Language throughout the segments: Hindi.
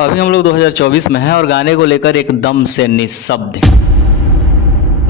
अभी हम लोग 2024 में हैं और गाने को लेकर एकदम से निःशब्द।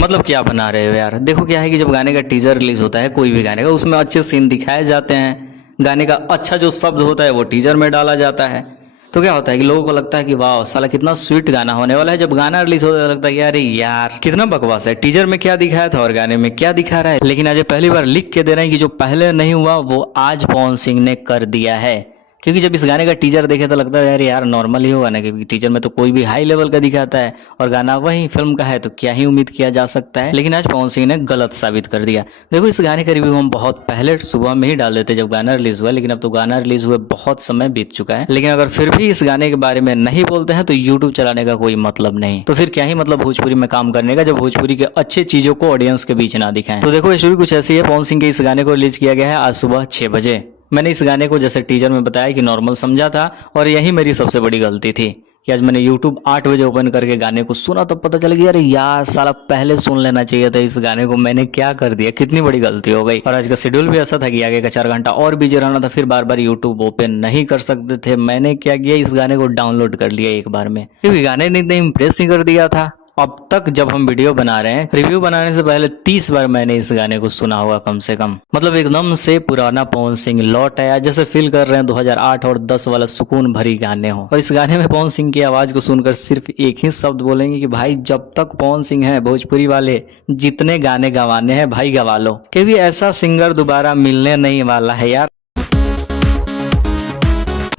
मतलब क्या बना रहे हो यार। देखो क्या है कि जब गाने का टीजर रिलीज होता है कोई भी गाने का, उसमें अच्छे सीन दिखाए जाते हैं, गाने का अच्छा जो शब्द होता है वो टीजर में डाला जाता है। तो क्या होता है कि लोगों को लगता है कि वाह साला कितना स्वीट गाना होने वाला है। जब गाना रिलीज होता है तो लगता है कि अरे यार कितना बकवास है, टीजर में क्या दिखाया था और गाने में क्या दिखा रहा है। लेकिन आज ये पहली बार लिख के दे रहे हैं कि जो पहले नहीं हुआ वो आज पवन सिंह ने कर दिया है। क्योंकि जब इस गाने का टीजर देखे तो लगता है यार नॉर्मल ही होगा ना, क्योंकि टीजर में तो कोई भी हाई लेवल का दिखाता है और गाना वही फिल्म का है तो क्या ही उम्मीद किया जा सकता है। लेकिन आज पवन सिंह ने गलत साबित कर दिया। देखो इस गाने का रिव्यू हम बहुत पहले सुबह में ही डाल देते जब गाना रिलीज हुआ, लेकिन अब तो गाना रिलीज हुए बहुत समय बीत चुका है। लेकिन अगर फिर भी इस गाने के बारे में नहीं बोलते हैं तो यूट्यूब चलाने का कोई मतलब नहीं। तो फिर क्या ही मतलब भोजपुरी में काम करने का जब भोजपुरी के अच्छे चीजों को ऑडियंस के बीच ना दिखाएं। तो देखो स्टोरी कुछ ऐसी है। पवन सिंह के इस गाने को रिलीज किया गया है आज सुबह 6 बजे। मैंने इस गाने को जैसे टीजर में बताया कि नॉर्मल समझा था और यही मेरी सबसे बड़ी गलती थी कि आज मैंने YouTube 8 बजे ओपन करके गाने को सुना तब पता चल गया अरे यार साला पहले सुन लेना चाहिए था इस गाने को, मैंने क्या कर दिया, कितनी बड़ी गलती हो गई। और आज का शेड्यूल भी ऐसा था कि आगे का 4 घंटा और बिजी रहना था, फिर बार बार YouTube ओपन नहीं कर सकते थे। मैंने क्या किया, इस गाने को डाउनलोड कर लिया एक बार में, क्योंकि गाने ने इतने इम्प्रेस ही कर दिया था। अब तक जब हम वीडियो बना रहे हैं, रिव्यू बनाने से पहले 30 बार मैंने इस गाने को सुना होगा कम से कम। मतलब एकदम से पुराना पवन सिंह लौट आया, जैसे फील कर रहे हैं 2008 और 10 वाला सुकून भरी गाने हो। और इस गाने में पवन सिंह की आवाज को सुनकर सिर्फ एक ही शब्द बोलेंगे कि भाई जब तक पवन सिंह है भोजपुरी वाले जितने गाने गवाने हैं भाई गवा लो, क्योंकि ऐसा सिंगर दोबारा मिलने नहीं वाला है यार।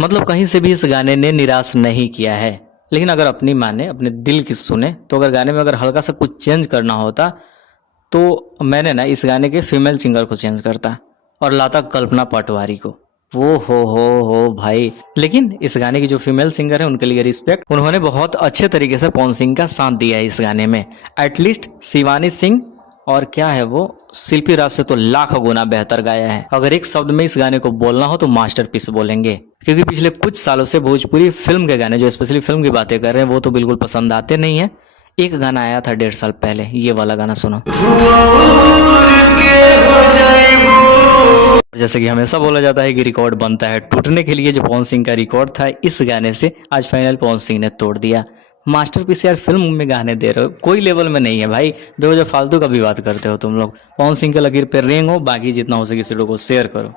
मतलब कहीं से भी इस गाने ने निराश नहीं किया है। लेकिन अगर अपनी माने, अपने दिल की सुने, तो अगर गाने में अगर हल्का सा कुछ चेंज करना होता तो मैंने ना इस गाने के फीमेल सिंगर को चेंज करता और लाता कल्पना पटवारी को। वो हो भाई। लेकिन इस गाने की जो फीमेल सिंगर है उनके लिए रिस्पेक्ट, उन्होंने बहुत अच्छे तरीके से पवन सिंह का साथ दिया है इस गाने में। एटलीस्ट शिवानी सिंह और क्या है वो शिल्पी राज से तो लाख गुना बेहतर गाया है। अगर एक शब्द में इस गाने को बोलना हो तो मास्टरपीस बोलेंगे, क्योंकि पिछले कुछ सालों से भोजपुरी फिल्म के गाने, जो स्पेशली फिल्म की बातें कर रहे हैं, वो तो बिल्कुल पसंद आते नहीं है। एक गाना आया था 1.5 साल पहले, ये वाला गाना सुनो। जैसे कि हमेशा बोला जाता है कि रिकॉर्ड बनता है टूटने के लिए, जो पवन सिंह का रिकॉर्ड था इस गाने से आज फाइनल पवन सिंह ने तोड़ दिया। मास्टरपीस यार, फिल्म में गाने दे रहे हो, कोई लेवल में नहीं है भाई। देखो जो फालतू का भी बात करते हो तुम लोग। पवन सिंह के लकीर पे रेंग हो, बाकी जितना हो सके इस वीडियो को शेयर करो।